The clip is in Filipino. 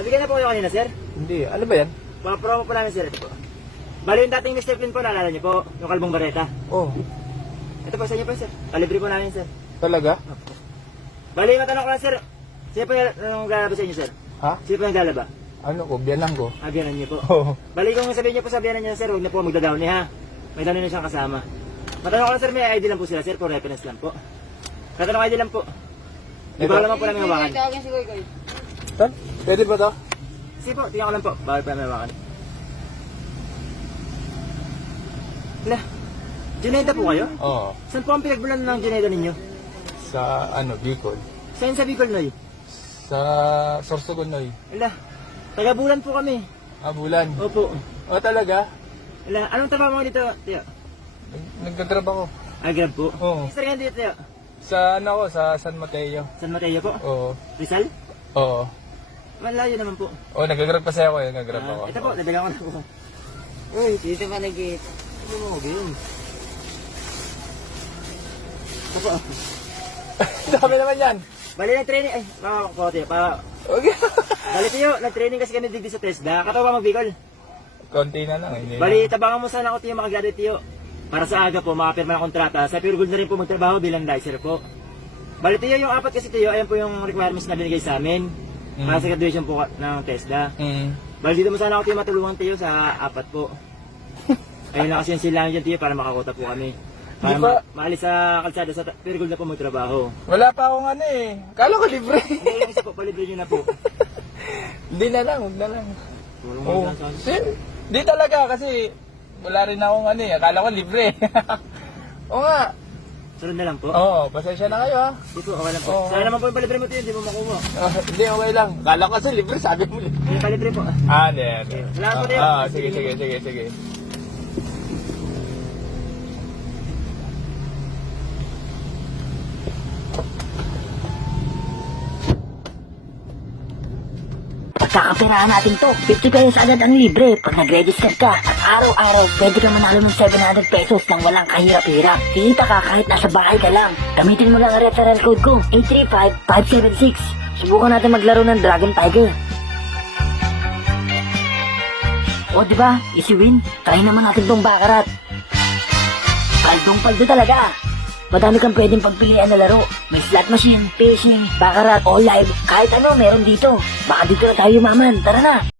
Nabigyan na po kayo kanina, sir. Hindi. Ano ba yan? Promo po namin, sir. Ito po. Bali yung dating Mr. Flynn po, naalala niyo po, yung kalbong bareta. Oh, Ito po, sa inyo po, sir. Kalibre po namin, sir. talaga? Bali, matanong ko lang, sir. Sino po yung lalaba sa inyo, sir? Ha? Sino po yung lalaba? Ano ko? Biyanan ko. Biyanan niyo po. Oh. Bali, kung sabihin niyo po sa biyanan niyo, sir, huwag na po magda-downy, ha? May downy na siyang kasama. Matanong ko lang, sir, may ID lang po sila, sir, for reference lang po. Tatanong ID lang po. Di ba naman po namin hawakan? Saan? Pwede ba to? Sige po, tingnan ko lang po. Bawal pa namin hawakan. Wala. Juneda po kayo? Oo. Saan po ang pinagbulan ng Juneda ninyo? Sa ano, Bicol. Saan sa Bicol, Noy? Sa Sorsogon, Noy. Wala. Taga-bulan po kami. Bulan. Opo. Oh, talaga? Wala. Anong trabaho mo dito, Tiyo? Nagtatrap ako. Grab po. Oo. Saan ka dito, Tiyo? Sa ano ko, sa San Mateo. San Mateo po? Oo. Rizal? Oo. Malayo naman po. Oh, nag-grab pa ako eh. Nag-grab ako. Ito po, nadalang ko na po. Uy, dito pa nag-gate. Ano mo, game? Ito po. Dami naman yan. Bali nag-training, ay, po, Tiyo, Okay. Bali, Tiyo, nag-training kasi kami dito sa TESDA. Katawa mag-Bicol. Konti na lang. Hindi Bali, tabangan mo sana ako, Tiyo, makagraduate, Tiyo. Para sa aga po, makapirma ng kontrata. Sa Pure Gold na rin po magtrabaho bilang dicer po. Bali, Tiyo, yung apat kasi, Tiyo, ayan po yung requirements na binigay sa amin. Para sa graduation po ng TESDA. Bali, dito mo sana ako, Tiyo, matulungan, Tiyo, sa apat po. Ayun lang kasi yung silangan dyan, Tiyo, para makakota po kami. Para Di ba? maalis sa kalsada sa Pure Gold na po magtrabaho. Wala pa akong ano eh. Kala ko libre. Hindi, yung isa po, palibre nyo na po. Hindi na lang, huwag na lang. Puro Oh. mga ganun. Hindi talaga kasi wala rin akong ano eh. Akala ko libre. Oo nga. Sunod na lang po. Oo, pasensya na kayo ha. Di po, okay lang po. Oo. Sana naman po yung palibre mo, Tiyo, hindi mo makuha. Hindi, okay lang. Akala ko kasi libre, sabi mo libre. Yung palibre po. Hindi. Salamat po, Tiyo. Sige. Pagkakapirahan natin to, 50 pesos agad ang libre pag nag-register ka. At araw-araw, pwede ka manalo ng 700 pesos nang walang kahirap-hirap. Kita ka kahit nasa bahay ka lang. Gamitin mo lang ang referral code ko, 835576. Subukan natin maglaro ng Dragon Tiger. O diba, easy win. Try naman natin tong bakarat. Paldong-paldo talaga. Madami kang pwedeng pagpilian na laro. May slot machine, fishing, baccarat, all live. Kahit ano, meron dito. Baka dito na tayo yumaman. Tara na!